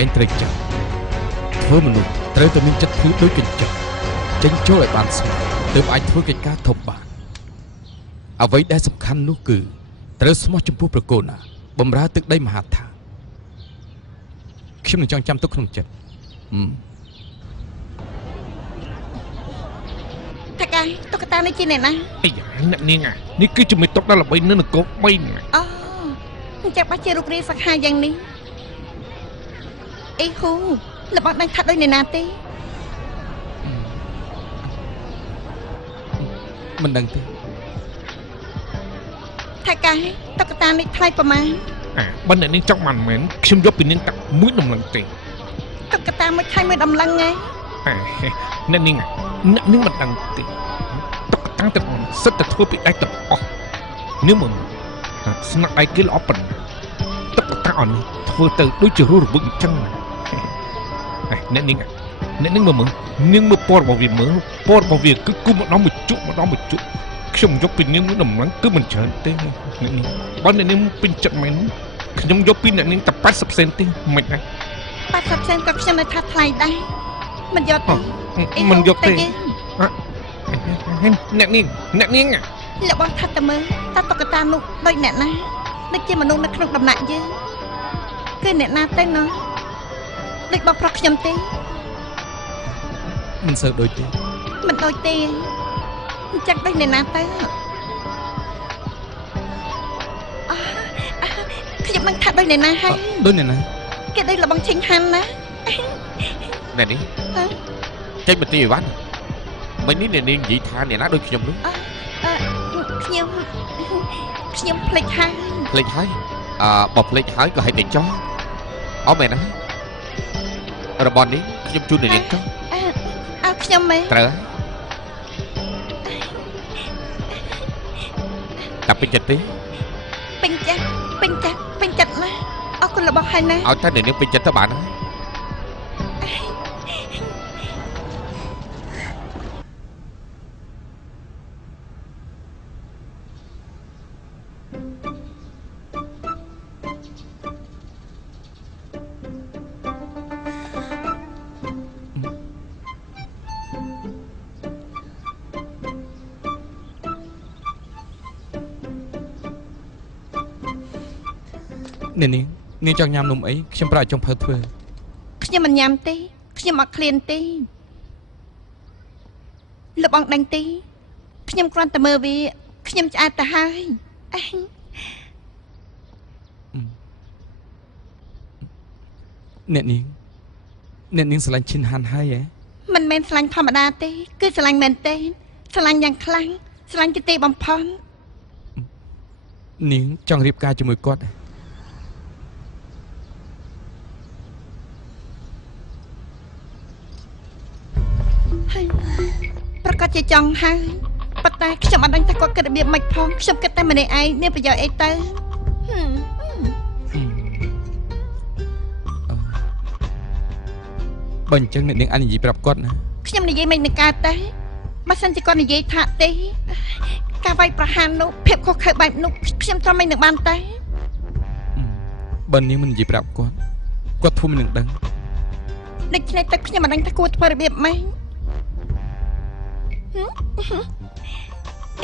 ឯងត្រូវចាំធ្វើមនុស្សត្រូវតែមានចិត្តធូរដូចកញ្ចក់ចេញចូលឲ្យបានស្មើទើបអាចធ្វើកិច្ចការធំបានអ្វីដែលសំខាន់នោះគឺត្រូវស្មោះចំពោះប្រគល់ណាបម្រើទឹកដីមហាដ្ឋានខ្ញុំនឹងចងចាំទុកក្នុងចិត្តថាកាយតុក្កតានេះជាអ្នកណាអីយ៉ាអ្នកនាងនេះគឺជាមេតុកដល់ល្បីនៅនគរ3ហ្នឹងអូអញ្ចឹងបាច់ជារូបរាងសក្ខាយ៉ាងនេះអីហ៊ូរបស់ដឹងថាដូចអ្នកណាទេមិនដឹងទេថាកាយតុក្កតានេះថ្លៃប្រមាណបើអ្នកនាងចង់បានមែនខ្ញុំយកពីនាងតាក់មួយដំឡឹងទេតុក្កតាមួយខែមួយដំឡឹងហ្នឹងអ្នកនាងមិនដឹងទេតុក្កតាទាំងអស់សិតតែធ្វើពីដៃទាំងអស់នាងមើលស្នាក់ដៃគេល្អប៉ុណ្ណាតុក្កតាអស់នេះធ្វើទៅដូចជារស់រវើកអញ្ចឹងអ្នកនាងមើលនាងមើលពណ៌របស់វាមើលពណ៌របស់វាគឺគូម្ដងមួយជក់ខ្ញុំយកពីនាងមួយដំណឹងគឺមិនច្រើនទេអ្នកនាងបើអ្នកនាងពេញចិត្តមែនខ្ញុំយកពីអ្នកនាងតែ80សេនទេមិនដែរ80សេនក៏ខ្ញុំនៅថាថ្លៃដែរមិនយកទេមិនយកទេអ្នកនាងរបស់ថាតើមើលតើតុក្កតានោះដូចអ្នកណាដូចជាមនុស្សនៅក្នុងដំណាក់យើងគឺអ្នកណាទៅណោះដូចបងប្រុសខ្ញុំទេមិនសូវដូចទេមិនដូចទេអញ្ចឹងដូចអ្នកណាទៅខ្ញុំមិនថាដូចអ្នកណាហើយដូចអ្នកណាគេដូចលបងឈិញហាន់ណាណែនេះចេញមកទីអីវ៉ាន់មិននេះអ្នកនាងនិយាយថាអ្នកណាដូចខ្ញុំនោះខ្ញុំភ្លេចហើយបើភ្លេចហើយក៏ឲ្យតែចោលអត់មែនណារបស់នេះខ្ញុំជូនអ្នកនាងចោលខ្ញុំមែនត្រូវតែពេញចិត្តទេពេញចិត្តណាអរគុណរបស់ហើយណាឲ្យតែអ្នកនាងពេញចិត្តទៅបានហើយនាងចង់ញ៉ាំនំអីខ្ញុំប្រាប់ចុងភៅធ្វើខ្ញុំមិនញ៉ាំទេខ្ញុំអត់ឃ្លានទេលោកបងដឹងទេខ្ញុំគ្រាន់តែមើលវាខ្ញុំឆ្អែតទៅហើយអ្នកនាងស្រឡាញ់ឈិនហាន់ហើយមិនមែនស្រឡាញ់ធម្មតាទេគឺស្រឡាញ់មែនទេស្រឡាញ់យ៉ាងខ្លាំងស្រឡាញ់ជាទីបំផុតនាងចង់រៀបការជាមួយគាត់ប្រកាសជាចង់ហើយប៉ុន្តែខ្ញុំអត់ដឹងថាគាត់គិតរបៀបម៉េចផងខ្ញុំគិតតែម្នាក់ឯងមានប្រយោជន៍អីទៅបើអញ្ចឹងអ្នកនាងអាចនិយាយប្រាប់គាត់ណាខ្ញុំនិយាយមិននឹងកើតទេបើសិនជាគាត់និយាយថាទេការវាយប្រហារនោះភាពខុសខើបែបនោះខ្ញុំទ្រាំមិននឹងបានទេបើនាងមិននិយាយប្រាប់គាត់ធំមិននឹងដឹងដូច្នេះទៅខ្ញុំមិនដឹងថាគួរធ្វើរបៀបម៉េច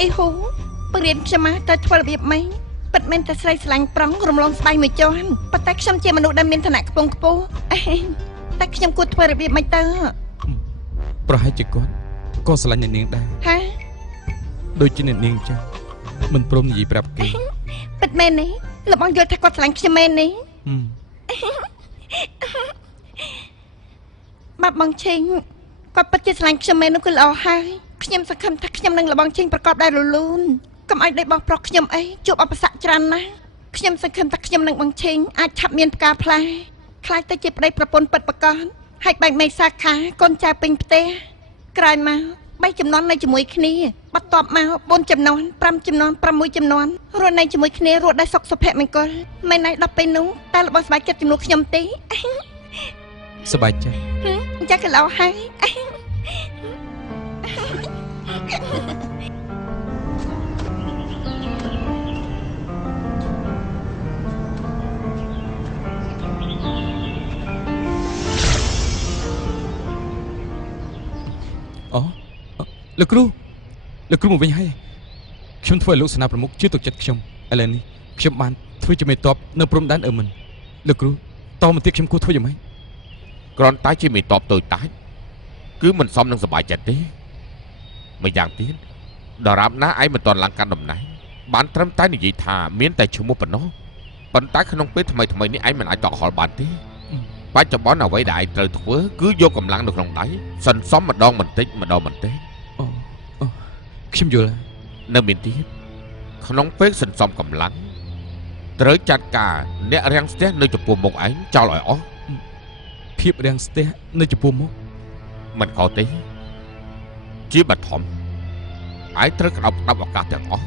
អីហូបរៀនខ្ញុំមកទៅធ្វើរបៀបម៉េចពិតមែនតែស្រីស្រឡាញ់ប្រុងរំលងស្បែកមួយជាន់ប៉ុន្តែខ្ញុំជាមនុស្សដែលមានឋានៈខ្ពង់ខ្ពស់តែខ្ញុំគួរធ្វើរបៀបម៉េចទៅប្រហែលជាគាត់ក៏ស្រឡាញ់អ្នកនាងដែរដូចជាអ្នកនាងចឹងមិនព្រមនិយាយប្រាប់គេពិតមែនទេលោកបងយល់ថាគាត់ស្រឡាញ់ខ្ញុំមែនទេបាត់បងឆេងគាត់ពិតជាស្រឡាញ់ខ្ញុំមែននោះគឺល្អហើយខ្ញុំសង្ឃឹមថាខ្ញុំនឹងលបងឆេងប្រកបដោយរលូនកុំឲ្យដូចបងប្រុសខ្ញុំអីជួបឧបសគ្គច្រើនណាស់ខ្ញុំសង្ឃឹមថាខ្ញុំនឹងបងឆេងអាចឆាប់មានផ្កាផ្លែខ្លាចទៅជាប្តីប្រពន្ធពិតប្រាកដហើយបែកមេសាខាកូនចៅពេញផ្ទះក្រោយមក3ចំនួននៅជាមួយគ្នាបន្ទាប់មក4ចំនួន5ចំនួន6ចំនួនរស់នៅជាមួយគ្នារស់ដោយសុខសុភមង្គលមិនណៃដល់ពេលនោះតែរបស់ស្បែកចិត្តជំនួសខ្ញុំទេសប្បាយចិត្តអញ្ចឹងក៏ល្អហើយ លោកគ្រូមកវិញហើយខ្ញុំធ្វើឲ្យលោកសេនាប្រមុខជឿទុកចិត្តខ្ញុំឥឡូវនេះខ្ញុំបានធ្វើជាមេតបនៅព្រំដែនអឺមិនលោកគ្រូតមកទៀតខ្ញុំគួរធ្វើយ៉ាងម៉េច គ្រាន់តែជាមេតបតូចតាចគឺមិនសមនឹងសប្បាយចិត្តទេម្យ៉ាងទៀតដរាបណាឯងមិនទាន់ឡើងកាន់តំណែងបានត្រឹមតែនិយាយថាមានតែឈ្មោះប៉ុណ្ណោះប៉ុន្តែក្នុងពេលថ្មីនេះឯងមិនអាចតក់ហល់បានទេបច្ចុប្បន្នអ្វីដែលឯងត្រូវធ្វើគឺយកកម្លាំងនៅក្នុងដៃសន្សំម្ដងបន្តិចអូខ្ញុំយល់នៅមានទៀតក្នុងពេលសន្សំកម្លាំងត្រូវចាត់ការអ្នករាំងស្ទះនៅចំពោះមុខឯងចោលឲ្យអស់ភាពរាំងស្ទះនៅចំពោះមុខមិនខុសទេជាបឋមឯងត្រូវក្តោបឱកាសទាំងអស់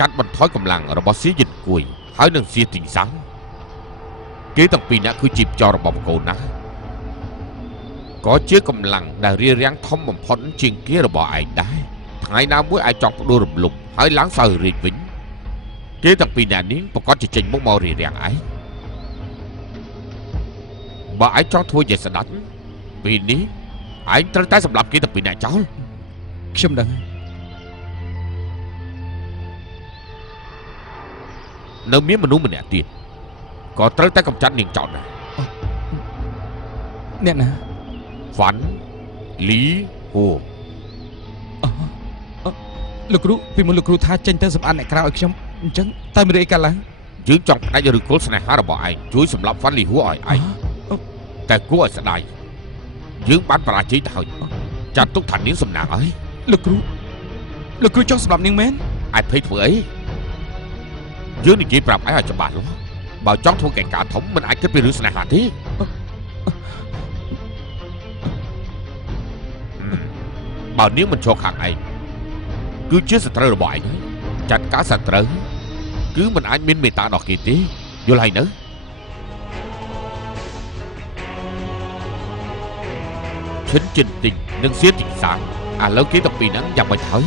កាត់បន្ថយកម្លាំងរបស់សៀយិនគួយហើយនឹងសៀទីងសាំងគេទាំងពីរនាក់គឺជាបចររបស់បកូនណាក៏ជាកម្លាំងដែលរារាំងធំបំផុតជាងគេរបស់ឯងដែរថ្ងៃណាមួយឯងចង់ផ្ដួលរំលំហើយឡើងសោយរាជវិញគេទាំងពីរនាក់នេះប្រកាសជាចេញមុខមករារាំងឯងបើឯងចង់ធ្វើជាស្ដេចពេលនេះឯងត្រូវតែសម្លាប់គេទាំងពីរនាក់ចោលខ្ញុំដឹងនៅមានមនុស្សម្នាក់ទៀតក៏ត្រូវតែកម្ចាត់នាងចោលដែរអ្នកណាវ៉ាន់លីហួរលោកគ្រូពីមុនលោកគ្រូថាចេញទៅសម្អាតអ្នកក្រៅឲ្យខ្ញុំអញ្ចឹងតែមានអីកើតឡើងយើងចង់ផ្ដាច់ឬគល់ស្នេហារបស់ឯងជួយសម្លាប់វ៉ាន់លីហួរឲ្យឯងតែគួរឲ្យស្ដាយយើងបានបរាជ័យទៅហើយចាត់ទុកថានាងសំណាងហើយលោកគ្រូចង់សម្លាប់នាងមែនឯងភ័យធ្វើអីយើងនិយាយប្រាប់ឯងឲ្យច្បាស់លាស់បើចង់ធ្វើកិច្ចការធំមិនអាចគិតពីរឿងស្នេហាទេបើនាងមិនឈរខាងឯងគឺជាសត្រូវរបស់ឯងហើយចាត់ការសត្រូវគឺមិនអាចមានមេត្តាដល់គេទេយល់ហើយនៅឈិនចិនទិញនិងសៀនទីសាងឥឡូវគេទាំងពីរហ្នឹងយ៉ាងម៉េចហើយ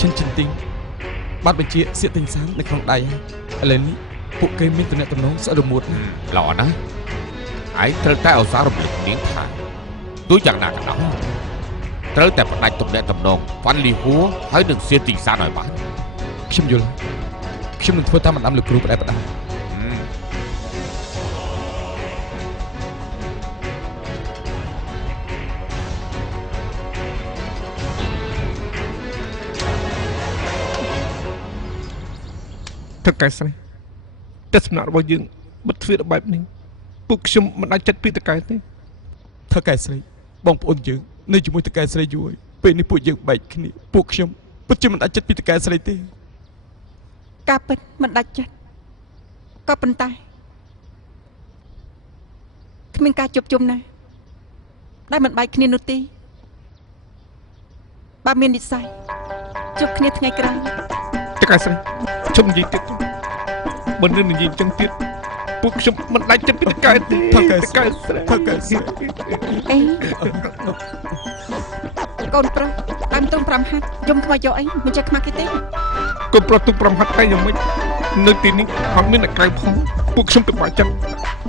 ឈិនចិនទិញបាត់បញ្ជាសៀនទីសាងនៅក្នុងដៃឥឡូវនេះពួកគេមានតំណែងតំណងស្អិតរមួតល្អណាស់ឯងត្រូវតែឧស្សាហ៍រំលឹកនាងថាទោះយ៉ាងណាក៏ដោយត្រូវតែផ្ដាច់ទំនាក់ទំនងវ៉ាន់លីហួរហើយនឹងសៀនទីសានឲ្យបានខ្ញុំយល់ខ្ញុំនឹងធ្វើតាមបណ្ដាំលោកគ្រូផ្ដែផ្ដាថកែស្រីតែសំណាក់របស់យើងបិទទ្វារបែបនេះពួកខ្ញុំមិនអាចចាត់ពីតកែទេថកែស្រីបងប្អូនយើងនៅជាមួយតកែស្រីយូរពេលនេះពួកយើងបែកគ្នាពួកខ្ញុំពិតជាមិនអាចចិត្តពីតកែស្រីទេការពិតមិនដាច់ចិត្តក៏ប៉ុន្តែគ្មានការជួបជុំណាដែលមិនបែកគ្នានោះទេបើមាននិស្ស័យជួបគ្នាថ្ងៃក្រោយតកែស្រីជុំនិយាយទៀតបើនឹងនិយាយចឹងទៀតពួកខ្ញុំមិនដាច់ចិត្តពីតកែទេតកែស្រីអីកូនប្រុសដើមទុំ5ហាត់យំខ្មៅយកអីមិនចេះខ្មាស់គេទេកូនប្រុសទុំ5ហាត់តែយ៉ាងម៉េចនៅទីនេះអត់មានអ្នកក្រៅផងពួកខ្ញុំពិបាកចិត្ត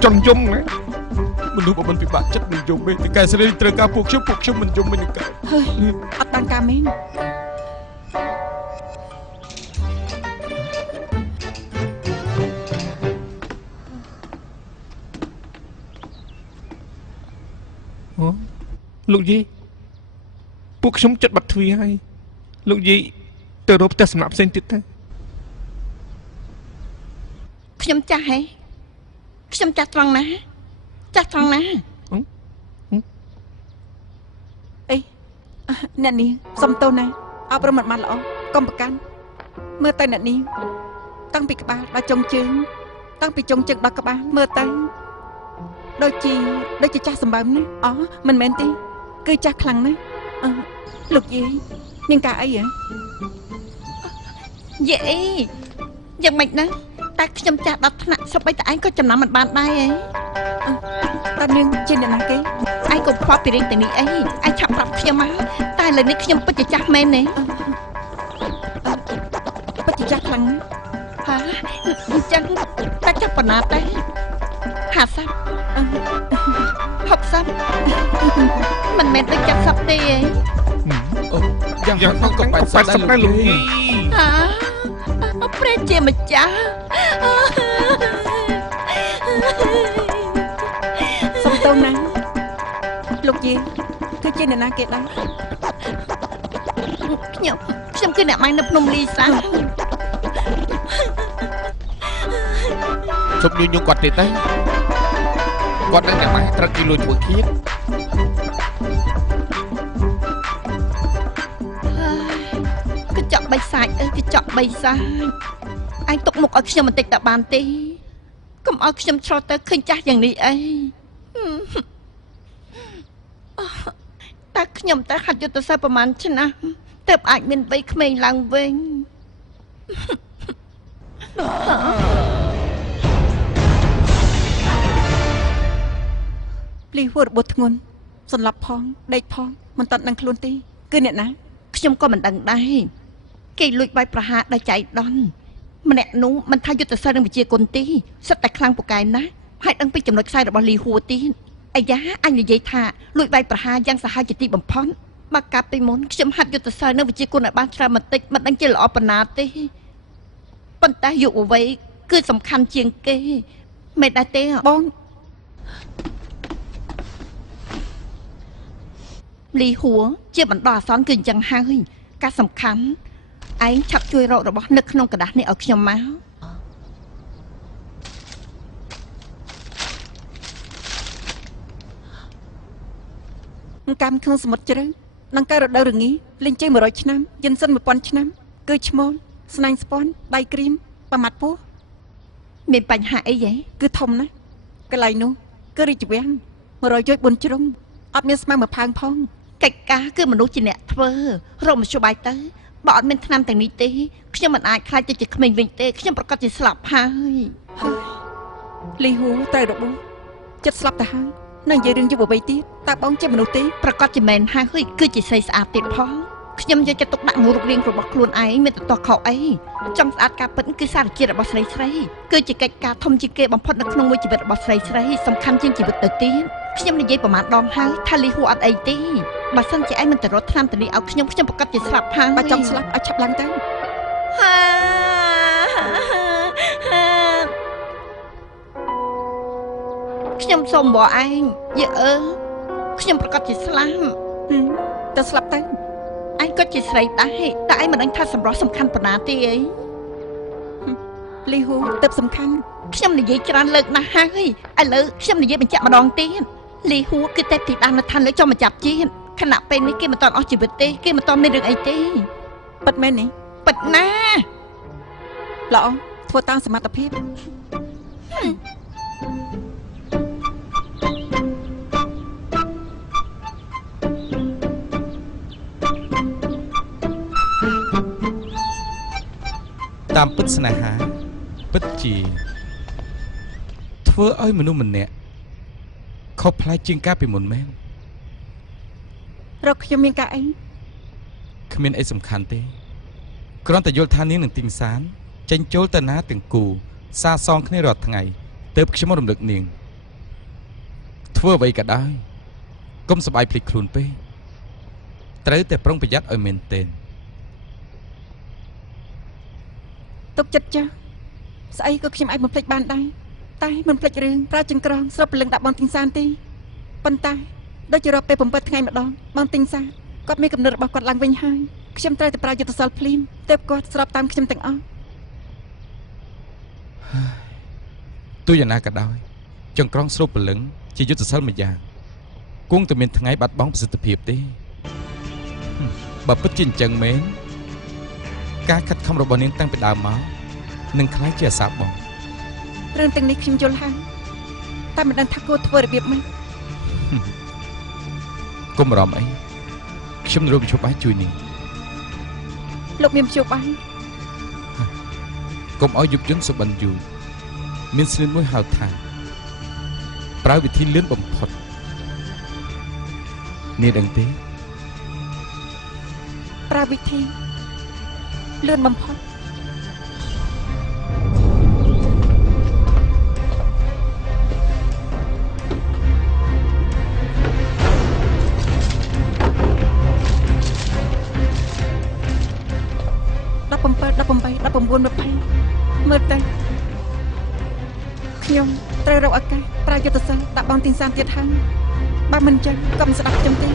ចង់យំណាមនុស្សមិនពិបាកចិត្តនឹងយំទេតកែស្រីត្រូវការពួកខ្ញុំមិនយំមិនកើតហើយអត់បានការមែនលោកយាយពួកខ្ញុំចិត្តបាត់ទ្វារហើយលោកយាយទៅរកផ្ទះសំណាក់ផ្សេងទៀតទៅខ្ញុំចាស់ហ៎ខ្ញុំចាស់ត្រង់ណាអីអ្នកនេះសុំទោសណាអប់រំមិនបានល្អកុំប្រកាន់មើលទៅអ្នកនេះតាំងពីក្បាលដល់ចុងជើងតាំងពីចុងជើងដល់ក្បាលមើលទៅដូចជាចាស់សម្បើមណាអូមិនមែនទេគឺចាស់ខ្លាំងណាស់លោកយាយមានការអីហ៎យាយយ៉ាងម៉េចណាតែខ្ញុំចាស់ដល់ថ្នាក់សុបបីតែឯងក៏ចំណាំមិនបានដែរហ៎តើនាងជាអ្នកណាគេឯងកុំខ្វល់ពីរឿងទាំងនេះអីឯងឆាប់ប្រាប់ខ្ញុំមកតែឥឡូវនេះខ្ញុំពិតជាចាស់មែនទេពិតជាចាស់ខ្លាំងណាស់ហាអញ្ចឹងតែចាប់ប៉ុណ្ណាទេហ 50 មិនមែនដូច70ទេឯង អូយ៉ាង យ៉ាង ហោចក៏80ដែរលោកយាយ ព្រះជាម្ចាស់ សុំទោសណាលោកយាយគឺជាអ្នកណាគេដែរ ខ្ញុំគឺអ្នកម៉ែនៅភ្នំលីសា ជប់ញញគាត់ទេទៅគាត់នឹងអ្នកម៉ែត្រូវគេលួចធ្វើឃាត កញ្ចក់បីសាច់កញ្ចក់បីសាច់ឯងទុកមុខឲ្យខ្ញុំបន្តិចតើបានទេកុំឲ្យខ្ញុំឆ្លល់ទៅឃើញចាស់យ៉ាងនេះអីតើខ្ញុំតើហាត់យុទ្ធសាស្ត្រប្រហែលឆ្នាំទើបអាចមានវ័យក្មេងឡើងវិញ លីហួររបួសធ្ងន់សន្លប់ផងដេកផងមិនតាន់ដឹងខ្លួនទេគឺអ្នកណា ខ្ញុំក៏មិនដឹងដែរគេលួចវាយប្រហារដោយចៃដន្យម្នាក់នោះមិនថាយុទ្ធសាស្ត្រនឹងវិជាគុណទេសិតតែខ្លាំងពូកែណាស់ហើយដឹងពីចំណុចខ្សែរបស់លីហួរទៀតអាយ៉ាអញនិយាយថាលួចវាយប្រហារយ៉ាងសាហាវជាទីបំផុតមកកាប់ពីមុនខ្ញុំហាត់យុទ្ធសាស្ត្រនឹងវិជាគុណឲ្យបានច្រើនបន្តិចមិនដឹងជាល្អប៉ុណ្ណាទេប៉ុន្តែយុវវ័យគឺសំខាន់ជាងគេមិនដែរទេ បង លីហួរជាបណ្ដោះអាសន្នគឺអញ្ចឹងហើយការសំខាន់ឯងឆាប់ជួយរករបស់នៅក្នុងกระดาษនេះឲ្យខ្ញុំមក កម្មក្នុងសមុទ្រជ្រៅនឹងការរដូវរងាលេងចេញ100ឆ្នាំយិនសិន1000ឆ្នាំគឺឈ្មោលស្នាញ់ស្ពាន់ដៃក្រៀមប្រមាត់ពោះ មានបញ្ហាអីហ៎ គឺធំណាស់កន្លែងនោះគឺរាជវាំង100យយ4ជ្រុងអត់មានស្មៅមួយផើងផង កិច្ចការគឺមនុស្សជាអ្នកធ្វើរកមធ្យោបាយទៅបើអត់មានថ្នាំទាំងនេះទេខ្ញុំមិនអាចខ្លាចទៅជាក្មេងវិញទេខ្ញុំប្រកាសជាស្លាប់ហើយ លីហួរត្រូវរបួសចិត្តស្លាប់ទៅហើយនឹងនិយាយរឿងយុវវ័យទៀតតើបងជាមនុស្សទេ ប្រកាសជាមែនហើយគឺជាស្រីស្អាតទៀតផងខ្ញុំយកចិត្តទុកដាក់មួយរូបរាងរបស់ខ្លួនឯងមានតែតោះខុសអីចង់ស្អាតការពិតគឺសារជាតិរបស់ស្រីស្រីគឺជាកិច្ចការធំជាងគេបំផុតនៅក្នុងមួយជីវិតរបស់ស្រីស្រីសំខាន់ជាងជីវិតទៅទៀតខ្ញុំនិយាយប្រមាណដងហើយថាលីហួរអត់អីទេបើសិនជាឯងមិនទៅរត់ថ្នាំទៅនេះឲ្យខ្ញុំប្រកាសជាស្លាប់ហើយ បើចង់ស្លាប់ឲ្យឆាប់ឡើងទៅ ខ្ញុំសូមបងឯងយើខ្ញុំប្រកាសជាស្លាប់ ទៅស្លាប់ទៅ ឯងក៏ជាស្រីដែរតែឯងមិនដឹងថាសម្រស់សំខាន់ប៉ុណ្ណាទេអី លីហួរទៅសំខាន់ ខ្ញុំនិយាយច្រើនលើកណាស់ហើយឥឡូវខ្ញុំនិយាយបញ្ជាក់ម្ដងទៀតលីហួរគឺតែទីដាននៅឋានលើចុះមកចាប់ជាតិខណៈពេលនេះគេមិនតាន់អស់ជីវិតទេគេមិនតាន់មានរឿងអីទេ ពិតមែនទេ ពិតណា ល្អធ្វើតាមសមត្ថភាព តាមពិតស្នេហាពិតជាធ្វើឲ្យមនុស្សម្នាក់ខុសប្លែកជាងកាលពីមុនមែន រកខ្ញុំមានការអី គ្មានអីសំខាន់ទេគ្រាន់តែយល់ថានាងនឹងទីងសានចេញចូលទៅណាទាំងគូសាសងគ្នារាល់ថ្ងៃទើបខ្ញុំរំលឹកនាងធ្វើអ្វីក៏ដោយកុំសប្បាយភ្លេចខ្លួនពេកត្រូវតែប្រុងប្រយ័ត្នឲ្យមែនទែន ទុកចិត្តចាស់ស្អីក៏ខ្ញុំអាចបំភ្លេចបានដែរតែមិនភ្លេចរឿងប្រើចង្ក្រងស្រុបព្រលឹងដាក់បងទីងសានទេប៉ុន្តែដូចជារាប់ពេល7ថ្ងៃម្ដងបងទីងសានគាត់មានកំណត់របស់គាត់ឡើងវិញហើយខ្ញុំត្រូវតែប្រើយុទ្ធសាស្ត្រភ្លាមទើបគាត់ស្របតាមខ្ញុំទាំងអស់ ទោះយ៉ាងណាក៏ដោយចង្ក្រងស្រូបព្រលឹងជាយុទ្ធសាស្ត្រមួយយ៉ាងគង់តែមានថ្ងៃបាត់បង់ប្រសិទ្ធភាពទេបើពិតជាអញ្ចឹងមែនការខិតខំរបស់នាងតាំងពីដើមមកនឹងខ្លាចជាអសាបង រឿងទាំងនេះខ្ញុំយល់ហើយតែមិនដឹងថាគួរធ្វើរបៀបម៉េច កុំបារម្ភអីខ្ញុំនឹងរកវិធីបាយជួយនាង លោកមានវិធីបាយក ុំឲ្យយុបយន្តសុបិនយូរមានស្លៀនមួយហៅថាប្រើវិធីលឿនបំផុតនាងដឹងទេ ប្រើវិធីលឿនបំផុត ខ្ញុំត្រូវរកឱកាសប្រើយុទ្ធសាស្ត្រដាក់បងទីនសានទៀតហើយបើមិនចឹងក៏មិនស្ដាប់ខ្ញុំទេ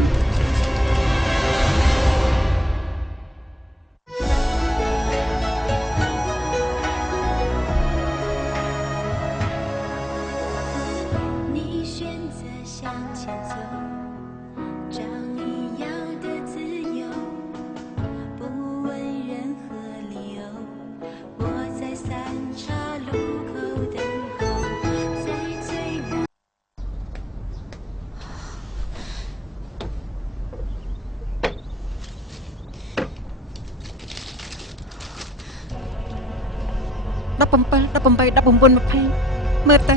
មើលទៅ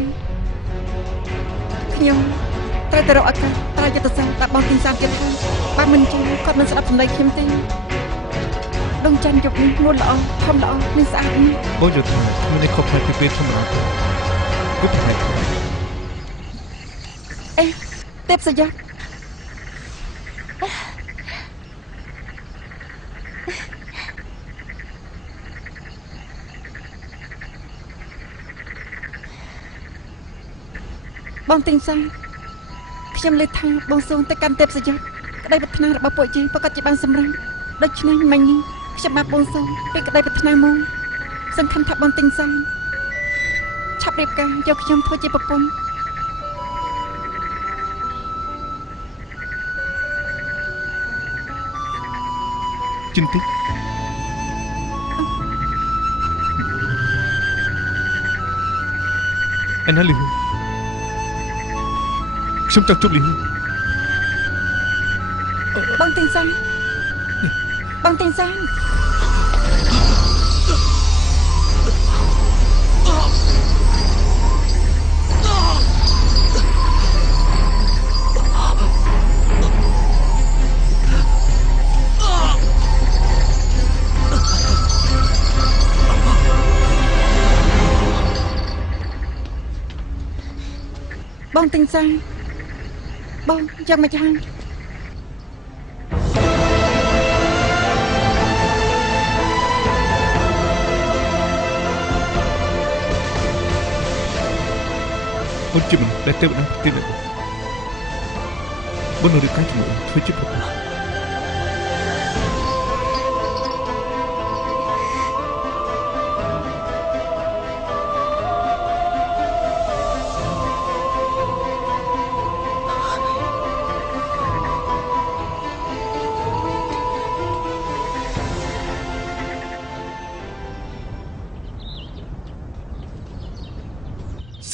ខ្ញុំត្រូវទៅរកឱកាសប្រើយុទ្ធសាស្ត្រដាក់បងទីនសានទៀតហើយបើមិនចឹងគាត់មិនស្ដាប់សម្ដីខ្ញុំទេដងចាន់ជប់នេះងួនល្អធំល្អនិងស្អាតនេះ បងយល់ថាខ្ញុំនេះខុសផ្នែកពីពេលធម្មតាទេគឺផ្នែក អេទេពសយ័តបងទីនសាខ្ញុំលើកថាបងសូមទៅកាន់ទេពសយ័តក្តីប្រាថ្នារបស់ពួកយើងប្រកាសជាបានសម្រេចដូច្នេះមិញនេះខ្ញុំមកបងសូមពីក្តីប្រាថ្នាមកសង្ឃឹមថាបងទីនសាឆាប់រៀបការយកខ្ញុំធ្វើជាប្រពន្ធជិនតិចអណាលីខ្ញុំចង់ជួបលីបងទីនសាបងទីនសាបងទីនសាបងយ៉ាងម៉េចហើយអូនជិមដែលទៅដល់ទីនេះបងនៅរៀបការជាមួយធ្វើជាប្រពន្ធ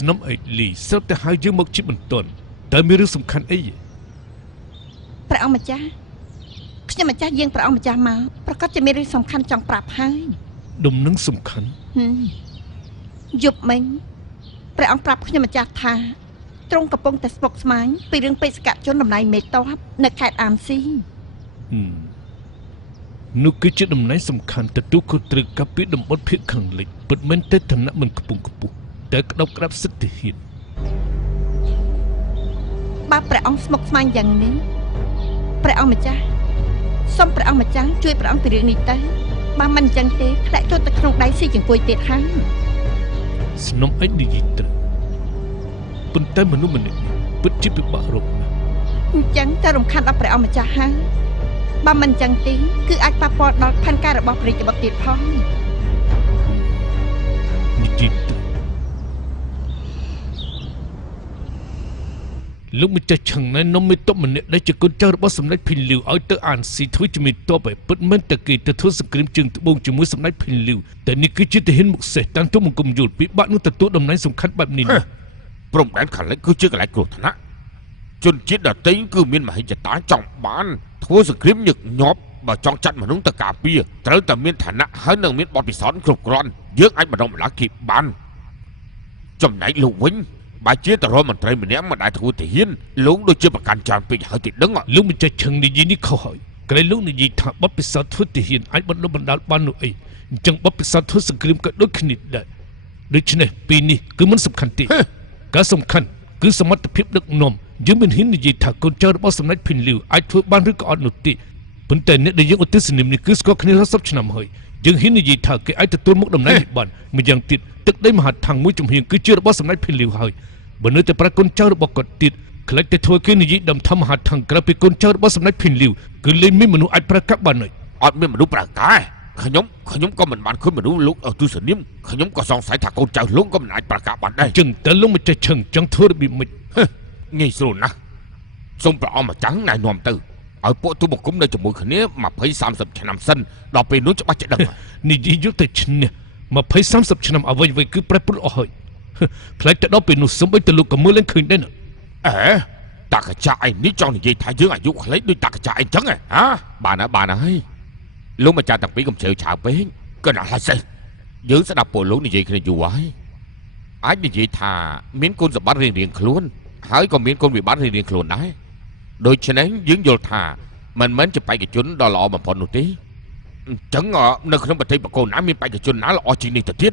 ស្នំអេលីសឹកទៅហៅយើងមកជាបន្ទាន់តើមានរឿងសំខាន់អីព្រះអង្គម្ចាស់ខ្ញុំម្ចាស់យើងព្រះអង្គម្ចាស់មកប្រកាសជាមានរឿងសំខាន់ចង់ប្រាប់ហើយដំណឹងសំខាន់យប់មិញព្រះអង្គប្រាប់ខ្ញុំម្ចាស់ថាទ្រង់កំពុងតែស្មុគស្មាញពីរឿងបេសកជនតំណែងមេតបនៅខេត្តអាមស៊ីនោះគឺជាតំណែងសំខាន់ទទួលខុសត្រូវកាពីតំបន់ភាគខាងលិចពិតមែនតែឋានៈមិនខ្ពង់ខ្ពស់តែក្តោបក្តាប់សិទ្ធិហ៊ានបើព្រះអង្គស្មុគស្មាញយ៉ាងនេះព្រះអង្គម្ចាស់សូមព្រះអង្គម្ចាស់ជួយព្រះអង្គពីរឿងនេះទៅបើមិនអញ្ចឹងទេធ្លាក់ចូលទៅក្នុងដៃស៊ីចង្គួយទៀតហើយស្នំអេនិយាយត្រូវប៉ុន្តែមនុស្សម្នាក់នេះពិតជាពិបាករកណាស់អញ្ចឹងតែរំខានដល់ព្រះអង្គម្ចាស់ហើយបើមិនអញ្ចឹងទេគឺអាចប៉ះពាល់ដល់ផែនការរបស់ព្រះរាជបុត្រទៀតផងនិយាយត្រូវលោកម្ចាស់ឆឹងណែនំមេតបម្នាក់ដែលជាកូនចៅរបស់សម្ដេចភីលីវឲ្យទៅអានស៊ីធ្វើជាមេតបឲ្យពិតមែនតែគេទៅធ្វើសង្គ្រាមជើងត្បូងជាមួយសម្ដេចភីលីវតែនេះគឺជាទាហានមុខសេះតាំងទុំង្គមយល់ពិបាកនឹងទទួលតំណែងសំខាន់បែបនេះព្រំដែនខាងលិចគឺជាកន្លែងគ្រោះថ្នាក់ជនជាតិដទៃគឺមានមហិច្ឆតាចង់បានធ្វើសង្គ្រាមញឹកញាប់បើចង់ចាត់មនុស្សទៅការពារត្រូវតែមានឋានៈហើយនឹងមានបទពិសោធន៍គ្រប់គ្រាន់យើងអាចបណ្ដុំបណ្ដាលគេបានចំណែកលោកវិញបើជាតរមន្ត្រីម្នាក់មិនដែលធ្វើទាហានលោកដូចជាប្រកាន់ច្រើនពេកហើយទីដឹងលោកម្ចាស់ឆឹងនិយាយនេះខុសហើយក្រែងលោកនិយាយថាបទពិសោធន៍ធ្វើទាហានអាចបណ្ដុំបណ្ដាលបាននោះអីអញ្ចឹងបទពិសោធន៍ធ្វើសង្គ្រាមក៏ដូចគ្នាដែរដូច្នេះពីនេះគឺមិនសំខាន់ទេការសំខាន់គឺសមត្ថភាពដឹកនាំយើងមិនហ៊ាននិយាយថាកូនចៅរបស់សម្ដេចភីលីវអាចធ្វើបានឬក៏អត់នោះទេប៉ុន្តែអ្នកដែលយើងឧទ្ទិសនាមនេះគឺស្គាល់គ្នារាប់សិបឆ្នាំហើយ យើងហ៊ាននិយាយថាគេអាចទទួលមុខតំណែងនេះបានម្យ៉ាងទៀតទឹកដីមហាឋានមួយជំហៀងគឺជារបស់សម្ដេចភីលីវហើយបើនៅតែប្រកូនចៅរបស់គាត់ទៀតខ្លាចតែធ្វើគេនិយាយដំធម្មហាឋានក្រៅពីកូនចៅរបស់សម្ដេចភីលីវគឺលែងមានមនុស្សអាចប្រកាសបានហើយ អត់មានមនុស្សប្រកាសខ្ញុំក៏មិនបានឃើញមនុស្សលោកទូសនាមខ្ញុំក៏សង្ស័យថាកូនចៅលោកក៏មិនអាចប្រកាសបានដែរ ចឹងតើលោកមិនចេះឆឹងចង់ធ្វើរបៀបម៉េច ងាយស្រួលណាស់សូមព្រះអង្គម្ចាស់ណែនាំទៅឲ្យពួកទូបង្គំនៅជាមួយគ្នា20-30 ឆ្នាំសិនដល់ពេលនោះច្បាស់ចេះដឹង និយាយយកទៅឈ្នះ20-30 ឆ្នាំអ្វីៗគឺប្រែប្រួលអស់ហើយខ្លាចតែដល់ពេលនោះសំបីទៅលោកក៏មើលឡើងឃើញដែរណា អេតាកចាឯនេះចង់និយាយថាយើងអាយុខ្លីដូចតាកចាអីចឹងហ៎បានហើយលោកម្ចាស់ទាំងពីរកុំជឿឆាវពេកក៏ណាស់ហើយសិយើងស្ដាប់ពលលោកនិយាយគ្នាយូរហើយអាចនិយាយថាមានគុណសម្បត្តិរៀងៗខ្លួនហើយក៏មានគុណវិបត្តិរៀងៗខ្លួនដែរដូច្នេះយើងយល់ថាមិនមែនជាបេក្ខជនដ៏ល្អបំផុតនោះទេអញ្ចឹងនៅក្នុងប្រទេសបកូនណាមានបេក្ខជនណាល្អជាងនេះទៅទៀត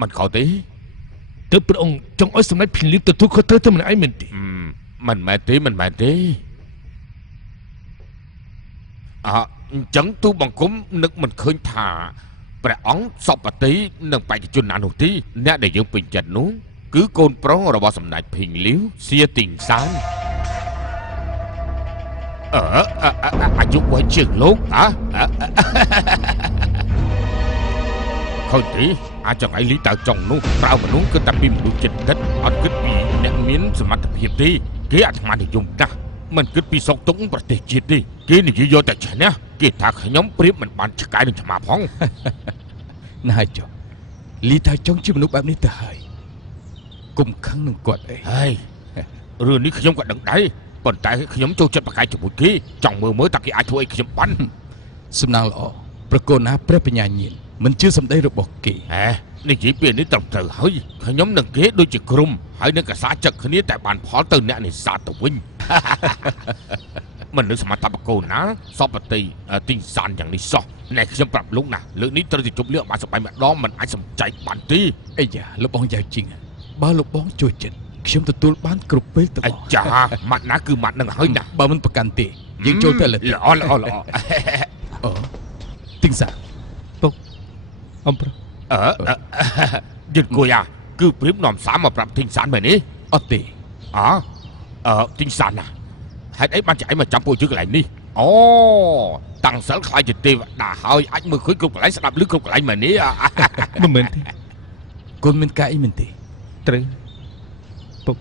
មិនខុសទេ ទើបព្រះអង្គចង់ឲ្យសម្ដេចភីលីវទទួលខុសត្រូវតែម្នាក់ឯងមែនទេ មិនមែនទេអញ្ចឹងទូបង្គំនឹកមិនឃើញថាព្រះអង្គសពតិនឹងបេក្ខជនណានោះទេអ្នកដែលយើងពេញចិត្តនោះគឺកូនប្រុសរបស់សម្ដេចភីលីវសៀទីងសានអាយុវែងជាងលោកឃើញទេអាចង្អៃលីតៅចុងនោះប្រើមនុស្សគិតតែពីមនុស្សចិត្តដិតអត់គិតពីអ្នកមានសមត្ថភាពទេគេអាត្មានិយមណាស់មិនគិតពីសុខទុក្ខប្រទេសជាតិទេគេនិយាយយកតែឈ្នះគេថាខ្ញុំប្រៀបមិនបានឆ្កែនឹងឆ្មាផង ណាស់ចុះលីតៅចុងជាមនុស្សបែបនេះទៅហើយកុំខឹងនឹងគាត់អី ហើយរឿងនេះខ្ញុំក៏ដឹងដែរប៉ុន្តែខ្ញុំចូលចិត្តប្រកែកជាមួយគេចង់មើលតើគេអាចធ្វើឲ្យខ្ញុំបាន សំណាងល្អប្រកូនណាព្រះបញ្ញាញាណមិនជឿសម្ដីរបស់គេ និយាយពីនេះត្រឹមត្រូវហើយខ្ញុំនឹងគេដូចជាក្រុមហើយនឹងកសាចឹកគ្នាតែបានផលទៅអ្នកនេសាទទៅវិញ មិននឹងសមត្ថបកូនណាសពតិទីងសានយ៉ាងនេះសោះណែខ្ញុំប្រាប់លោកណាលើកនេះត្រូវទៅជប់លៀកបានសបាយម្ដងមិនអាចសំចៃបានទេអីយ៉ាលោកបងយ៉ាវជីងបើលោកបងជួយចិត្តខ្ញុំទទួលបានគ្រប់ពេលទៅ អាចាម៉ាត់ណាគឺម៉ាត់នឹងហើយណា បើមិនប្រកាន់ទេយើងចូលទៅល្អ អូទីងសាន អំប្រុស យឺតគួយគឺព្រៀបនាំសារមកប្រាប់ទីងសានមែនទេ អត់ទេ ទីងសានណាហេតុអីបានចែកមកចាំពួកយើងកន្លែងនេះអូតាំងសិលខ្លាចជាទេវតាហើយអាចមើលឃើញគ្រប់កន្លែងស្ដាប់ឮគ្រប់កន្លែងមែនទេ មិនមែនទេ កូនមានការអីមែនទេ ត្រូវពុក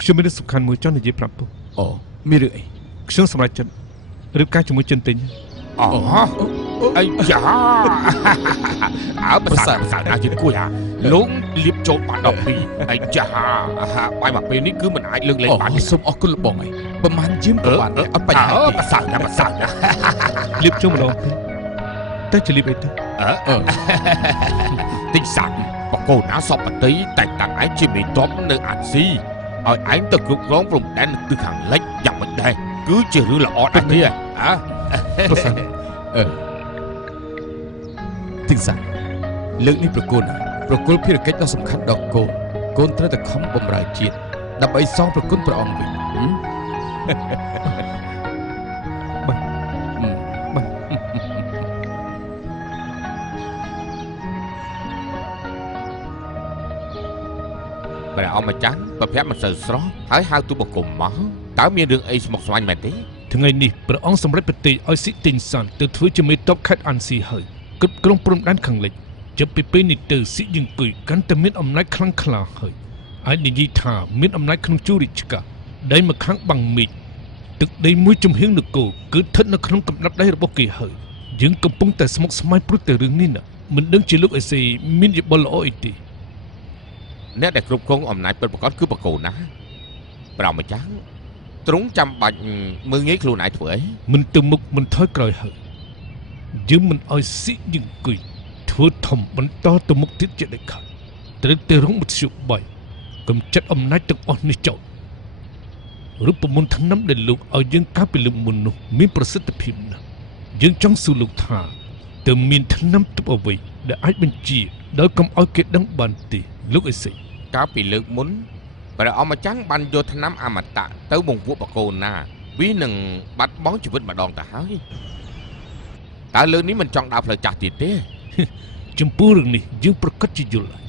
ខ្ញុំមានរឿងសំខាន់មួយចង់និយាយប្រាប់ពុក អូមានរឿងអី ខ្ញុំសម្រេចចិត្តរៀបការជាមួយចិនទិញ អីចាប្រសាណាជាគួយលោកលៀបចូលបាន12អីចាបាយមកពេលនេះគឺមិនអាចលើកលែងបាន សូមអរគុណលោកបងអីប្រហែលយាមក៏បានអត់បញ្ហាទេប្រសាណាលៀបចូលម្ដងតែជាលៀបអីទៅ ទីសានបកូនណាសពតិតែតាំងឯងជាមេតបនៅអាស៊ីឲ្យឯងទៅគ្រប់គ្រងព្រំដែនទិសខាងលិចយ៉ាងមិនដែរគឺជារឿងល្អណាស់ទេ ប្រសា ទីងសានលើកនេះប្រគល់ភារកិច្ចដ៏សំខាន់ដល់កូនត្រូវតែខំបម្រើជាតិដើម្បីសងប្រគុណព្រះអង្គវិញ ព្រះអង្គម្ចាស់ប្រភពមិនសូវស្រស់ហើយហៅទូបង្គំមកតើមានរឿងអីស្មុគស្មាញមែនទេ ថ្ងៃនេះព្រះអង្គសម្រេចប្រតិឲ្យស៊ីទិញសានទៅធ្វើជាមេតបខេត្តអានស៊ីហើយគ្រប់គ្រងព្រំដែនខាងលិចចាប់ពីពេលនេះទៅស៊ីយង្គុយកាន់តែមានអំណាចខ្លាំងក្លាហើយអាចនិយាយថាមានអំណាចក្នុងជួររាជការដែលមកខាងបាំងមីកទឹកដីមួយជំហៀងនគរគឺស្ថិតនៅក្នុងកំណត់ដៃរបស់គេហើយយើងកំពុងតែស្មុគស្មាញព្រោះតែរឿងនេះណាមិនដឹងជាលោកអេសេមានយោបល់ល្អអីទេ អ្នកដែលគ្រប់គ្រងអំណាចពិតប្រាកដគឺបកូនណាព្រះអង្គម្ចាស់ទ្រង់ចាំបាច់មើងងាយខ្លួនឯងធ្វើអី មិនទៅមុខមិនថយក្រោយហើយយើងមិនឲ្យស៊ីយង្គុយធ្វើធំបន្តទៅមុខទៀតជាដាច់ខាតត្រូវតែរងមធ្យោបាយកំចាត់អំណាចទាំងអស់នេះចោលរូបមន្តថ្នាំដែលលោកឲ្យយើងកាលពីលើកមុននោះមានប្រសិទ្ធភាពណាស់យើងចង់សួរលោកថាតើមានថ្នាំទប់អ្វីដែលអាចបញ្ជាដោយកុំឲ្យគេដឹងបានទេលោកអេសេកាលពីលើកមុនព្រះអង្គម្ចាស់បានយកថ្នាំអមតៈទៅបង្ពួកបកូនណាវានឹងបាត់បង់ជីវិតម្ដងទៅហើយ តើលើកនេះមិនចង់ដើរផ្លូវចាស់ទៀតទេ ចំពោះរឿងនេះយើងប្រកាសជាយល់ហើយ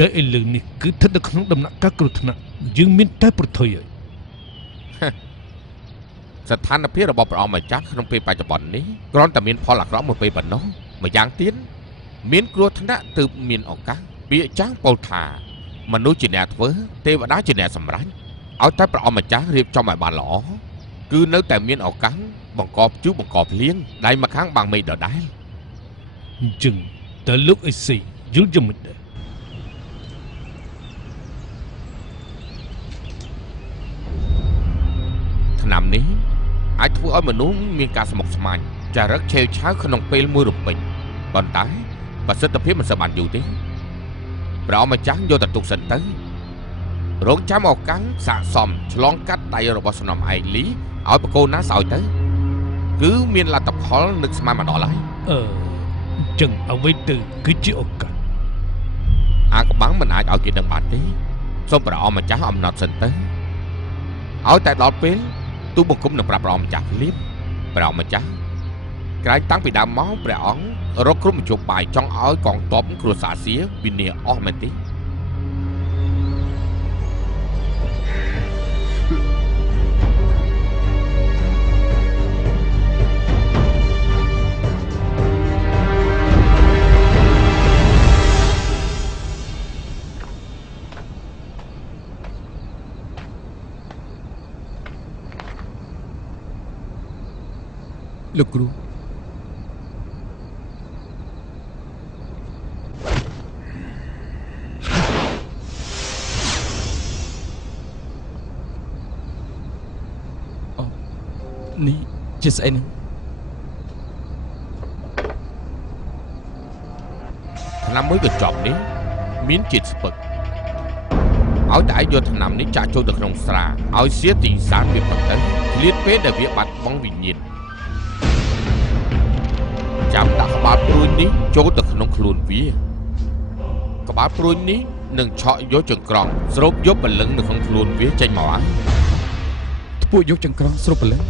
តែឥឡូវនេះគឺស្ថិតនៅក្នុងដំណាក់កាលគ្រោះថ្នាក់យើងមានតែប្រថុយហើយ ស្ថានភាពរបស់ព្រះអង្គម្ចាស់ក្នុងពេលបច្ចុប្បន្ននេះគ្រាន់តែមានផលអាក្រក់មួយពេលប៉ុណ្ណោះម្យ៉ាងទៀតមានគ្រោះថ្នាក់ទើបមានឱកាសពាក្យចាស់ពោលថាមនុស្សជាអ្នកធ្វើទេវតាជាអ្នកសម្រេចឲ្យតែព្រះអង្គម្ចាស់រៀបចំឲ្យបានល្អគឺនៅតែមានឱកាសបង្កប់ជូបបង្កប់លៀងដៃម្ខាងបាំងមេឃដដែល អញ្ចឹងតើលោកអេសីយល់យ៉ាងម៉េចដែរ ឆ្នាំនេះអាចធ្វើឲ្យមនុស្សមានការស្មុគស្មាញចារឹកឆេវឆាវក្នុងពេលមួយរំពេចប៉ុន្តែប្រសិទ្ធភាពមិនសូវបានយូរទេព្រះអង្គម្ចាស់យកទៅទុកសិនទៅរងចាំឱកាសស័កសមឆ្លងកាត់ដៃរបស់សំណំឯកលីឲ្យបកូនណាសោយទៅគឺមានលទ្ធផលនឹកស្មានមកដល់ហើយ អញ្ចឹងអ្វីទៅគឺជាឱកាស អាកបាំងមិនអាចឲ្យគេដឹងបានទេសូមព្រះអង្គម្ចាស់អំណត់សិនទៅឲ្យតែដល់ពេលទូបង្គំនឹងប្រាប់ព្រះអង្គម្ចាស់លៀបព្រះអង្គម្ចាស់ក្រែងតាំងពីដើមមកព្រះអង្គរកក្រុមមជ្ឈបាយចង់ឲ្យកងទ័ពគ្រួសារសៀវិនាអស់មែនទេ លោកគ្រូអូនេះជាស្អីហ្នឹង ឆ្នាំមួយកញ្ចប់នេះមានជាតិស្ពឹកឲ្យតែយកថ្នាំនេះចាក់ចូលទៅក្នុងស្រាឲ្យសៀទីសានវាប៉ុណ្ណឹងឃ្លាតពេលដែលវាបាត់បង់វិញ្ញាណចាំដាក់ក្បាលព្រួយនេះចូលទៅក្នុងខ្លួនវាក្បាលព្រួយនេះនឹងឆក់យកចង្ក្រង់ស្រូបយកពលឹងនៅក្នុងខ្លួនវាចេញមកហើយ ធ្ពួកយកចង្ក្រង់ស្រូបព្រលឹង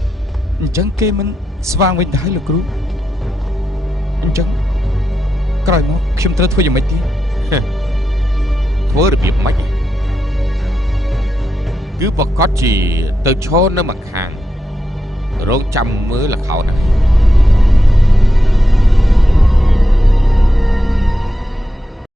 អញ្ចឹងគេមិនស្វាងវិញទៅហើយលោកគ្រូអញ្ចឹងក្រោយមកខ្ញុំត្រូវធ្វើយ៉ាងម៉េចទៀត ធ្វើរបៀបម៉េចគឺប្រកាសជាទៅឈរនៅម្ខាងរងចាំមើលលខោនណា